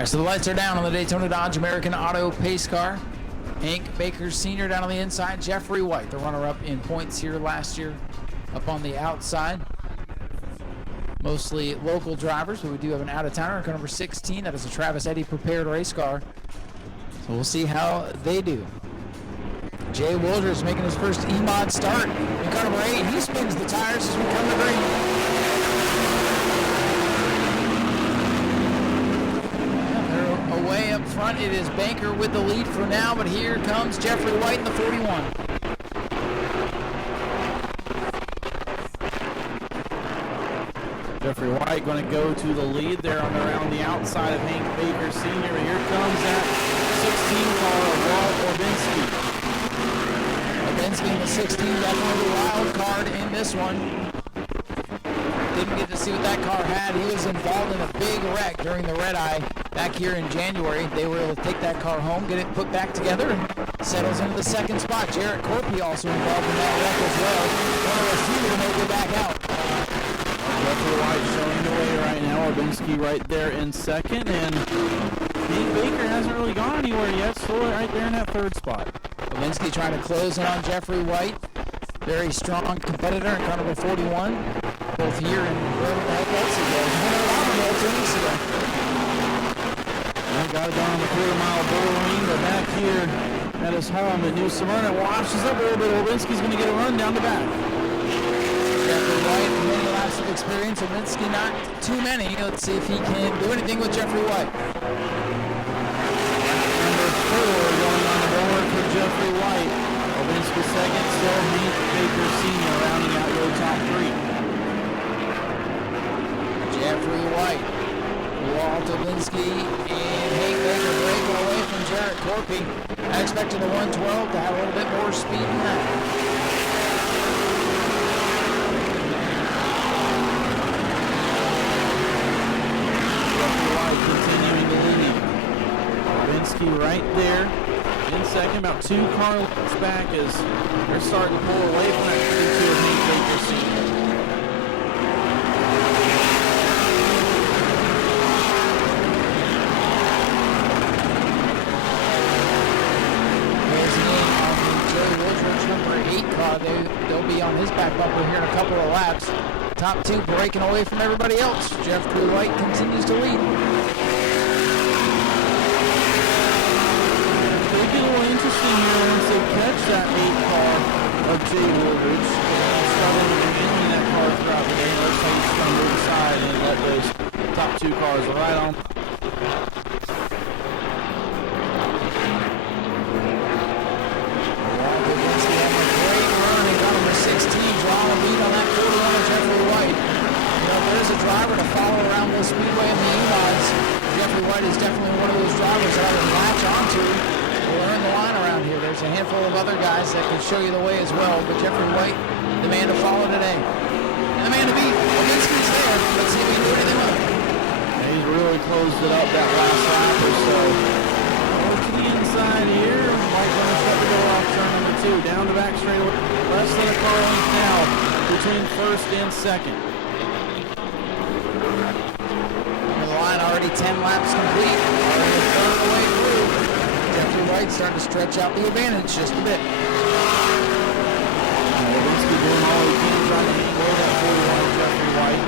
right, so the lights are down on the Daytona Dodge American Auto Pace Car. Hank Baker Sr. down on the inside. Jeffrey White, the runner-up in points here last year, up on the outside. Mostly local drivers, but we do have an out-of-towner, car number 16. That is a Travis Eddy prepared race car. So we'll see how they do. Jay Wilders making his first E-Mod start. In car number 8, he spins the tires as we come to green. Away up front, it is Banker with the lead for now, but here comes Jeffrey White in the 41. Jeffrey White going to go to the lead there around the outside of Hank Baker Sr. Here comes that 16 car of Walt Orbinski. Orbinski in the 16, definitely the wild card in this one. Didn't get to see what that car had. He was involved in a big wreck during the red eye back here in January. They were able to take that car home, get it put back together, and settles into the second spot. Jarrett Corpy also involved in that wreck as well. One of the few to make it back out. Jeffrey White showing the way right now. Orbinski right there in second, and Hank Baker hasn't really gone anywhere yet. Still right there in that third spot. Orbinski trying to close in on Jeffrey White. Very strong competitor in car number 41. Both here and wherever the heck else he goes. I got it down on the quarter-mile bowling, but back here at his home in New Smyrna, washes up a little bit. Orbinski's going to get a run down the back. Jeffrey White, many laps of experience. Orbinski not too many. Let's see if he can do anything with Jeffrey White. Number 4 going on the board for Jeffrey White. Orbinski second, still Hank Baker Sr. rounding out your top 3. Jeffrey White, Walt Orbinski, and Hank Baker breaking away from Jarrett Corpy. I expected the 112 to have a little bit more speed than that. Jeffrey White continuing to lead. Orbinski right there in second, about 2 car lengths back as they're starting to pull away from that 32 of Hank Baker Sr. They'll be on his back bumper here in a couple of laps. Top 2 breaking away from everybody else. Jeffrey White continues to lead. It'll get a little interesting here once they catch that 8 car of Jay Woolridge. Struggling with handling that car throughout the day. Let's say he's going to move aside and let those top 2 cars right on. Drawing a lead on that 41 of Jeffrey White. You know, if there's a driver to follow around the Speedway and the E-Mods, Jeffrey White is definitely one of those drivers that I would latch onto to learn the line around here. There's a handful of other guys that can show you the way as well, but Jeffrey White, the man to follow today. And the man to beat. Orbinski's there. Let's see if we can do anything with him. He's really closed it up that last lap or so. Over to the inside here. White going to shut the door off turn number 2. Down the back straightaway. Less than a car length now between first and second. The line already 10 laps complete. Already a third of the way through. Jeffrey White starting to stretch out the advantage just a bit. Orbinski doing all he can trying to hang away that 41 Jeffrey White.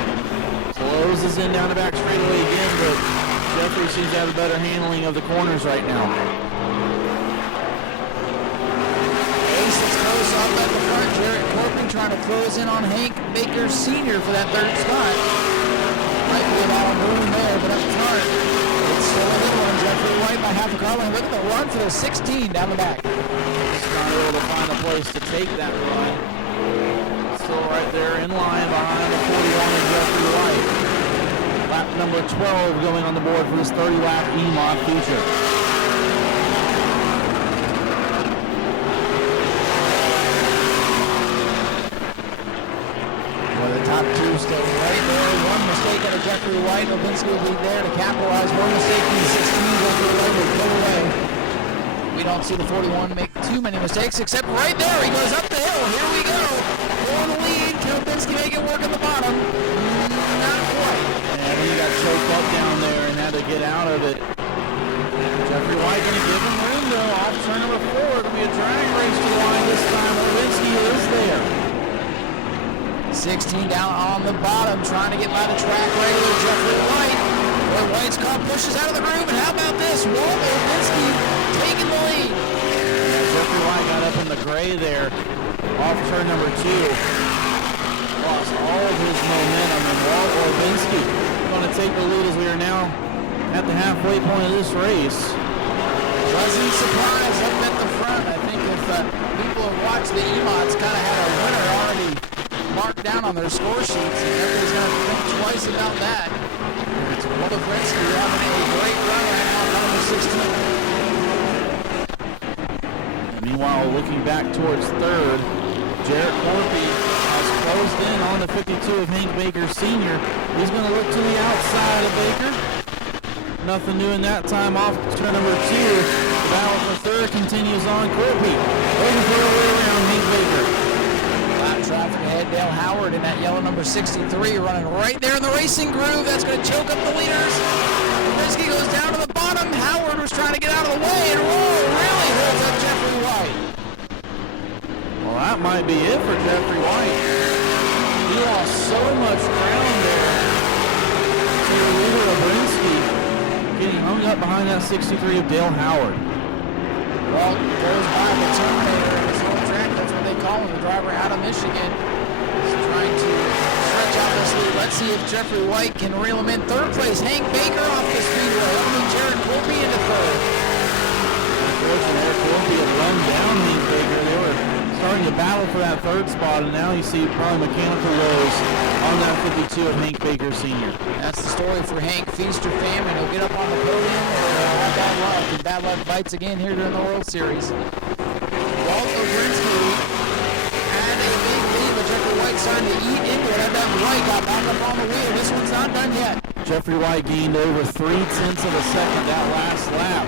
Closes in down the back straightaway again, but Jeffrey seems to have a better handling of the corners right now. Up at the front, Jarrett Corpy trying to close in on Hank Baker Sr. for that third spot. Might be a lot of room there, but up front, it's still a little one. Jeffrey White by half a car length. Look at the run for the 16 down the back. Just not able to find a place to take that run. Still right there in line behind the 41 of Jeffrey White. Lap number 12 going on the board for this 30-lap E-Mod Couture. Top 2 still right there. One mistake out of Jeffrey White. Orbinski will be there to capitalize. One mistake in the 16. Jeffrey White will pull away. We don't see the 41 make too many mistakes, except right there. He goes up the hill. Here we go. For the lead. Can Orbinski make it work at the bottom? Not quite. And he got choked up down there and had to get out of it. Jeffrey White going to give him room though. Off turn number 4. It'll be a drag race to the line this time. Walentynski is there. 16 down on the bottom, trying to get by the track regular Jeffrey White. Boy, White's car pushes out of the groove, and how about this? Walentynski taking the lead. Yeah, Jeffrey White got up in the gray there. Off turn number 2. Lost all of his momentum, and Walentynski going to take the lead as we are now at the halfway point of this race. Pleasant surprise up at the front. I think if people have watched the EMODs, kind of had a winner already marked down on their score sheets, and everybody's going to think twice about that. It's LaBrecque having a great run right now, number 16. Meanwhile, looking back towards third, Jarrett Corpy has closed in on the 52 of Hank Baker Sr. He's going to look to the outside of Baker. Nothing new in that time. Off turn number 2. The battle for third continues on. Corpy looking for a way around Hank Baker. Lap traffic ahead. Dale Howard in that yellow number 63 running right there in the racing groove. That's going to choke up the leaders. Risky goes down to the bottom. Howard was trying to get out of the way, and really holds up Jeffrey White. Well, that might be it for Jeffrey White. He lost so much ground there to the leader LaBrecque, getting hung up behind that 63 of Dale Howard. Well, goes by the Terminator in his home track. That's what they call him, the driver out of Michigan. He's trying to stretch out this lead. Let's see if Jeffrey White can reel him in. Third place, Hank Baker off the Speedway. Only Jared Corpy into third. Unfortunately, Corpy had run down Hank Baker. They were starting to battle for that third spot, and now you see probably mechanical woes on that 52 of Hank Baker Sr. That's the story for Hank. Feast or famine. He'll get up on the podium or have bad luck. And bad luck bites again here during the World Series. LaBrecque had a big lead, but Jeffrey White starting to eat into it. And that White got back up on the wheel. This one's not done yet. Jeffrey White gained over 0.3 seconds that last lap.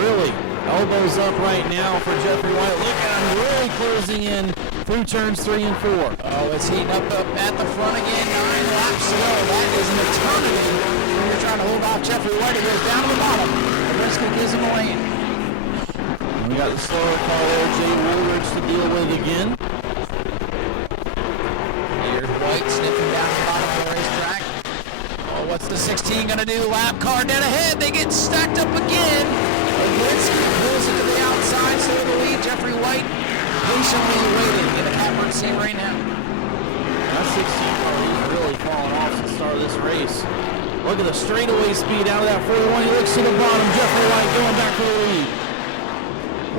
Really elbows up right now for Jeffrey White. Look at him really closing in through turns 3 and 4. Oh, it's heating up at the front again. 9 laps to go. That is an eternity when you're trying to hold off Jeffrey White. He goes down to the bottom. LaBrecque gives him a lane. We got the slower car there, Jay Woolridge, to deal with again. Here's White sniffing down the bottom of the racetrack. Oh, what's the 16 going to do? Lap car dead ahead. They get stacked up again. Walentynski pulls it to the outside, so the lead. Jeffrey White patiently waiting in the catbird seat right now. That 16 car is really falling off since the start of this race. Look at the straightaway speed out of that 41. He looks to the bottom. Jeffrey White going back for the lead.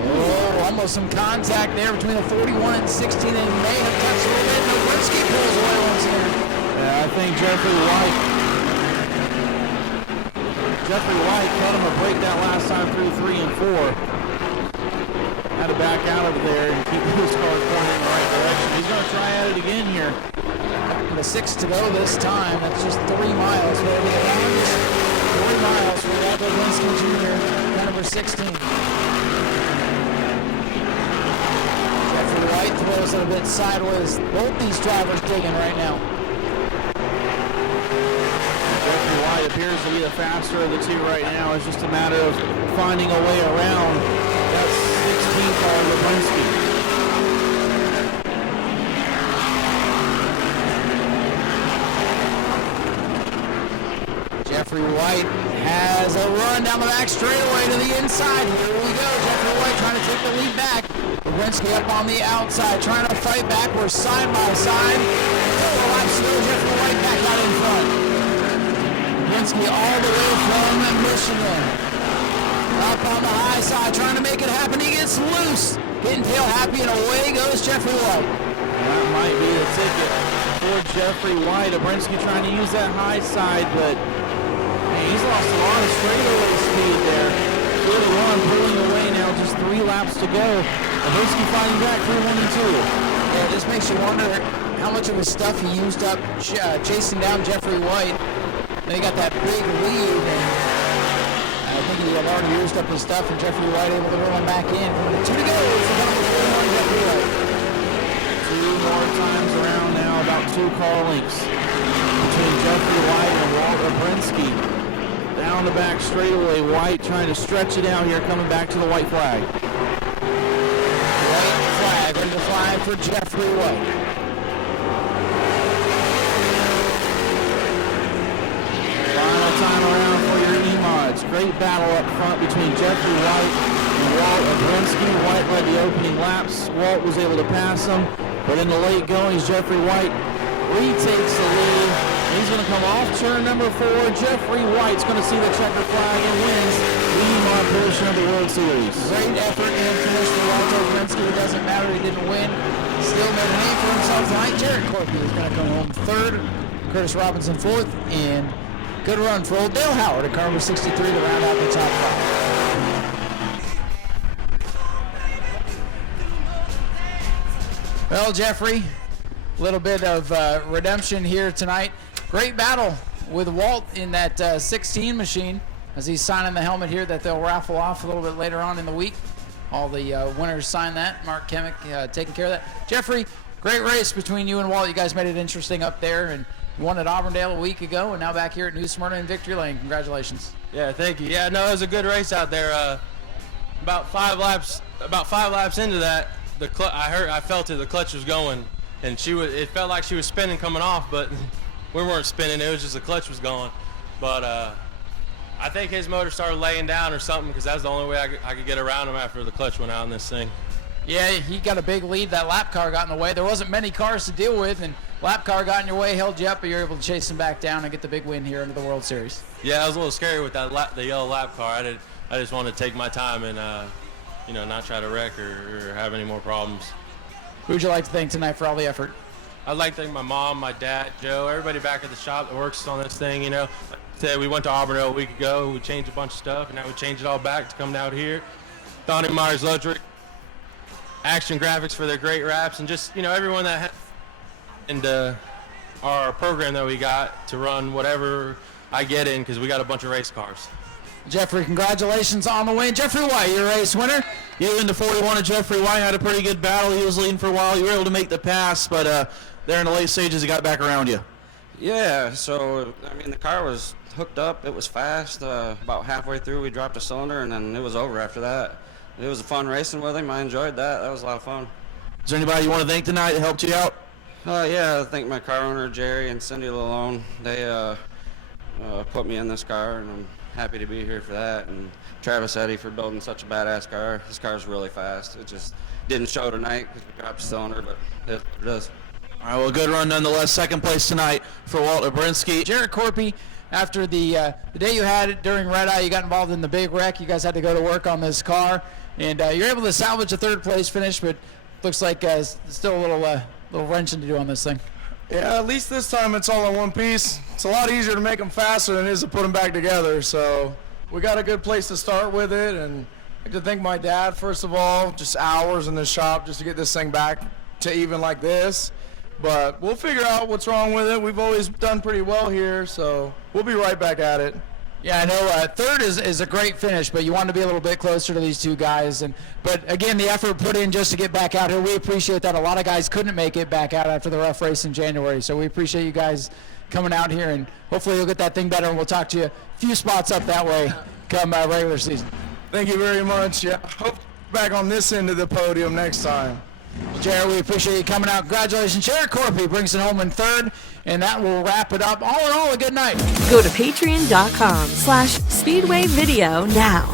Oh, almost some contact there between the 41 and 16, and may have touched a little bit. LaBrecque pulls away once here. Yeah, I think Jeffrey White cut him a break that last time through 3 and 4. Had to back out of there and keep his car pointing in the right direction. He's going to try at it again here. The 6 to go this time. That's just 3 miles. Where the longest 3 miles for Walentynski Jr., number 16. Jeffrey White throws it a bit sideways. Both these drivers digging right now. Jeffrey White appears to be the faster of the two right now. It's just a matter of finding a way around that 16 car LaBrecque. Jeffrey White has a run down the back straightaway to the inside. Here we go. Jeffrey White trying to take the lead back. LaBrecque up on the outside, trying to fight back. We're side by side. Couple laps to go. Jeffrey White back out in front. LaBrecque all the way from Michigan. Up on the high side, trying to make it happen. He gets loose. Getting tail happy, and away goes Jeffrey White. That might be the ticket for Jeffrey White. LaBrecque trying to use that high side, but man, he's lost a lot of straightaway speed there. Good run, pulling away now, just 3 laps to go. LaBrecque fighting back through 1 and 2. Yeah, it just makes you wonder how much of his stuff he used up chasing down Jeffrey White. Then he got that big lead, and I think he had already used up his stuff, and Jeffrey White able to reel him back in. 2 to go for number 41, Jeffrey White. 2 more times around now, about 2 car lengths between Jeffrey White and LaBrecque. Down the back straightaway, White trying to stretch it out here, coming back to the white flag. White flag, ready to fly for Jeffrey White. Final time around for your E-mods. Great battle up front between Jeffrey White and Walt LaBrecque. White led the opening laps. Walt was able to pass him, but in the late goings, Jeffrey White retakes the lead. He's going to come off turn number 4. Jeffrey White's going to see the checker flag and wins the E-mod portion of the World Series. Great effort and finish for Walt LaBrecque. It doesn't matter, he didn't win. Still made a name for himself tonight. Jared Corpy is going to come home 3rd. Curtis Robinson 4th. And good run for old Dale Howard at car number 63 to round out the top 5. Well, Jeffrey, a little bit of redemption here tonight. Great battle with Walt in that 16 machine as he's signing the helmet here that they'll raffle off a little bit later on in the week. All the winners sign that. Mark Kemick taking care of that. Jeffrey, great race between you and Walt. You guys made it interesting up there, and you won at Auburndale a week ago, and now back here at New Smyrna in Victory Lane. Congratulations. Yeah, thank you. Yeah, no, it was a good race out there. About five laps into that, I felt it. The clutch was going, and it felt like she was spinning coming off, but we weren't spinning. It was just the clutch was going. But I think his motor started laying down or something, because that's the only way I could get around him after the clutch went out in this thing. Yeah, he got a big lead. That lap car got in the way. There wasn't many cars to deal with, and lap car got in your way, held you up, but you're able to chase him back down and get the big win here into the World Series. Yeah, I was a little scary with the yellow lap car. I just wanted to take my time and not try to wreck or have any more problems. Who would you like to thank tonight for all the effort? I'd like to thank my mom, my dad, Joe, everybody back at the shop that works on this thing. Like I said, we went to Auburndale a week ago. We changed a bunch of stuff, and now we changed it all back to come down here. Donnie Myers-Ludrick, Action Graphics for their great raps, and just everyone that and our program that we got to run whatever I get in, because we got a bunch of race cars. Jeffrey, congratulations on the win. Jeffrey White, your race winner. You in the 41 of Jeffrey White had a pretty good battle. He was leading for a while. You were able to make the pass, but there in the late stages, he got back around you. Yeah, so, the car was hooked up. It was fast. About halfway through, we dropped a cylinder, and then it was over after that. It was a fun racing with him. I enjoyed that. That was a lot of fun. Is there anybody you want to thank tonight that helped you out? Yeah, I thank my car owner, Jerry, and Cindy Lalone. They put me in this car, and I'm happy to be here for that. And Travis Eddy for building such a badass car. His car's really fast. It just didn't show tonight because we dropped a cylinder, but it does. All right, well, good run nonetheless. Second place tonight for Walt LaBrecque. Jared Corpy, after the day you had it during Red Eye, you got involved in the big wreck. You guys had to go to work on this car, and you're able to salvage a third place finish, but looks like still a little wrenching to do on this thing. Yeah, at least this time it's all in one piece. It's a lot easier to make them faster than it is to put them back together. So we got a good place to start with it, and I like to thank my dad, first of all, just hours in the shop just to get this thing back to even like this. But we'll figure out what's wrong with it. We've always done pretty well here, so we'll be right back at it. Yeah, I know third is a great finish, but you want to be a little bit closer to these two guys. But again, the effort put in just to get back out here, we appreciate that. A lot of guys couldn't make it back out after the rough race in January, so we appreciate you guys coming out here, and hopefully you'll get that thing better, and we'll talk to you a few spots up that way come regular season. Thank you very much. Yeah, hope back on this end of the podium next time. Jared, we appreciate you coming out. Congratulations. Jared Corpy brings it home in third, and that will wrap it up. All in all, a good night. Go to patreon.com/Speedway Video now.